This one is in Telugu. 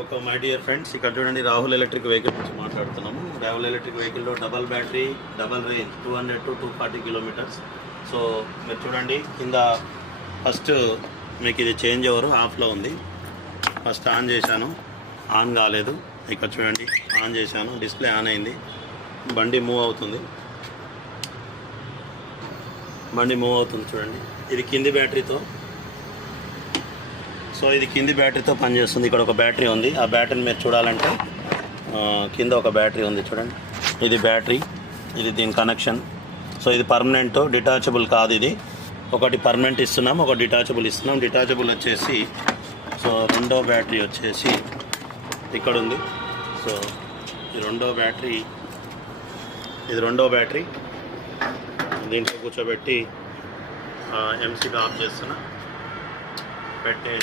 ఒక మై డియర్ ఫ్రెండ్స్, ఇక్కడ చూడండి రాహుల్ ఎలక్ట్రిక్ వెహికల్ గురించి మాట్లాడుతున్నాము. రాహుల్ ఎలక్ట్రిక్ వెహికల్లో double battery, double range 200 to 240 kilometres. So మీరు చూడండి కింద ఫస్ట్ మీకు ఇది చేంజ్ ఓవర్ ఆఫ్లో ఉంది. ఫస్ట్ ఆన్ చేశాను, ఆన్ కాలేదు. ఇక్కడ చూడండి ఆన్ చేశాను, డిస్ప్లే ఆన్ అయింది. బండి మూవ్ అవుతుంది చూడండి. ఇది కింది బ్యాటరీతో, సో ఇది కింది బ్యాటరీతో పనిచేస్తుంది. ఇక్కడ ఒక బ్యాటరీ ఉంది. ఆ బ్యాటరీని మీరు చూడాలంటే కింద ఒక బ్యాటరీ ఉంది చూడండి. ఇది బ్యాటరీ, ఇది దీని కనెక్షన్. సో ఇది పర్మనెంట్, డిటాచబుల్ కాదు. ఇది ఒకటి పర్మనెంట్ ఇస్తున్నాం, ఒక డిటాచబుల్ ఇస్తున్నాం. డిటాచబుల్ వచ్చేసి సో రెండో బ్యాటరీ వచ్చేసి ఇక్కడ ఉంది. సో ఇది రెండో బ్యాటరీ దీంట్లో కూర్చోబెట్టి ఎంసీబీ ఆఫ్ చేస్తున్నా, పెట్టే